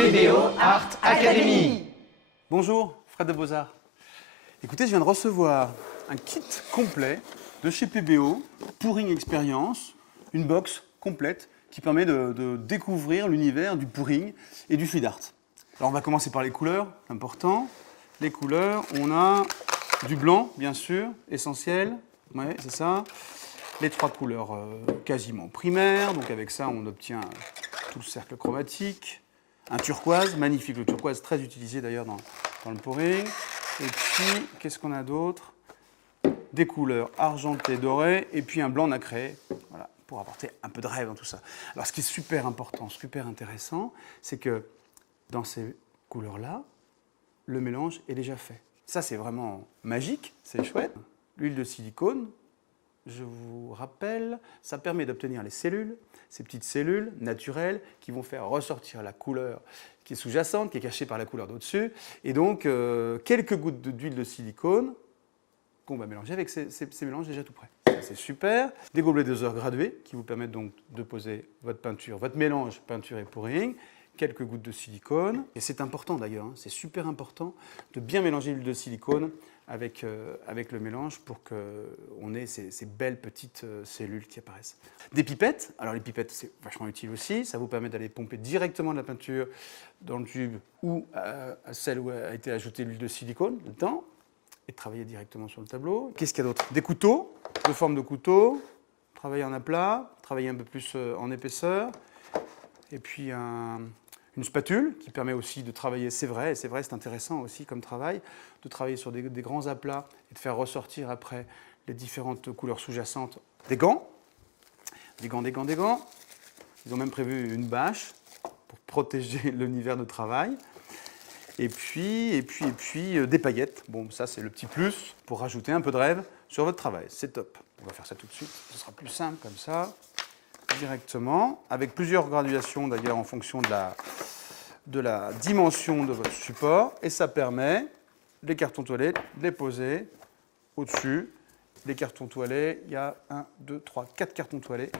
PBO Art Academy. Bonjour, Fred de Beaux-Arts. Écoutez, je viens de recevoir un kit complet de chez PBO, Pouring Experience, une box complète qui permet de découvrir l'univers du pouring et du fluid art. Alors on va commencer par les couleurs, important. Les couleurs, on a du blanc, bien sûr, essentiel, ouais, c'est ça. Les trois couleurs quasiment primaires, donc avec ça on obtient tout le cercle chromatique. Un turquoise, magnifique, le turquoise très utilisé d'ailleurs dans le pouring. Et puis, qu'est-ce qu'on a d'autre? Des couleurs argentées, dorées, et puis un blanc nacré, voilà, pour apporter un peu de rêve dans tout ça. Alors ce qui est super important, super intéressant, c'est que dans ces couleurs-là, le mélange est déjà fait. Ça c'est vraiment magique, c'est chouette. L'huile de silicone, je vous rappelle, ça permet d'obtenir les cellules, ces petites cellules naturelles qui vont faire ressortir la couleur qui est sous-jacente, qui est cachée par la couleur d'au-dessus. Et donc, quelques gouttes d'huile de silicone qu'on va mélanger avec ces mélanges déjà tout prêts. C'est super. Des gobelets doseurs gradués qui vous permettent donc de poser votre peinture, votre mélange peinture et pouring. Quelques gouttes de silicone. Et c'est important d'ailleurs, hein, c'est super important de bien mélanger l'huile de silicone avec le mélange pour qu'on ait ces belles petites cellules qui apparaissent. Des pipettes, alors les pipettes c'est vachement utile aussi, ça vous permet d'aller pomper directement de la peinture dans le tube ou à celle où a été ajoutée l'huile de silicone dedans et de travailler directement sur le tableau. Qu'est-ce qu'il y a d'autre? Des couteaux, de forme de couteau, travailler en aplat, travailler un peu plus en épaisseur, et puis une spatule qui permet aussi de travailler, c'est vrai, c'est intéressant aussi comme travail, de travailler sur des grands aplats et de faire ressortir après les différentes couleurs sous-jacentes. Des gants. Ils ont même prévu une bâche pour protéger l'univers de travail. Et puis des paillettes. Bon, ça c'est le petit plus pour rajouter un peu de rêve sur votre travail. C'est top. On va faire ça tout de suite. Ce sera plus simple comme ça. Directement, avec plusieurs graduations d'ailleurs en fonction de la dimension de votre support. Et ça permet, les cartons toilets, de les poser au-dessus. Les cartons toilets, il y a 1, 2, 3, 4 cartons toilets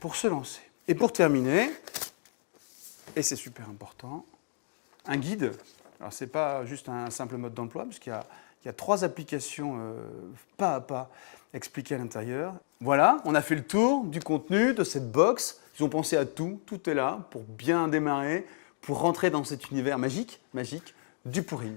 pour se lancer. Et pour terminer, et c'est super important, un guide. Alors ce n'est pas juste un simple mode d'emploi, puisqu'il y a 3 applications pas à pas expliquées à l'intérieur. Voilà, on a fait le tour du contenu de cette box. Ils ont pensé à tout, tout est là pour bien démarrer, pour rentrer dans cet univers magique du pouring.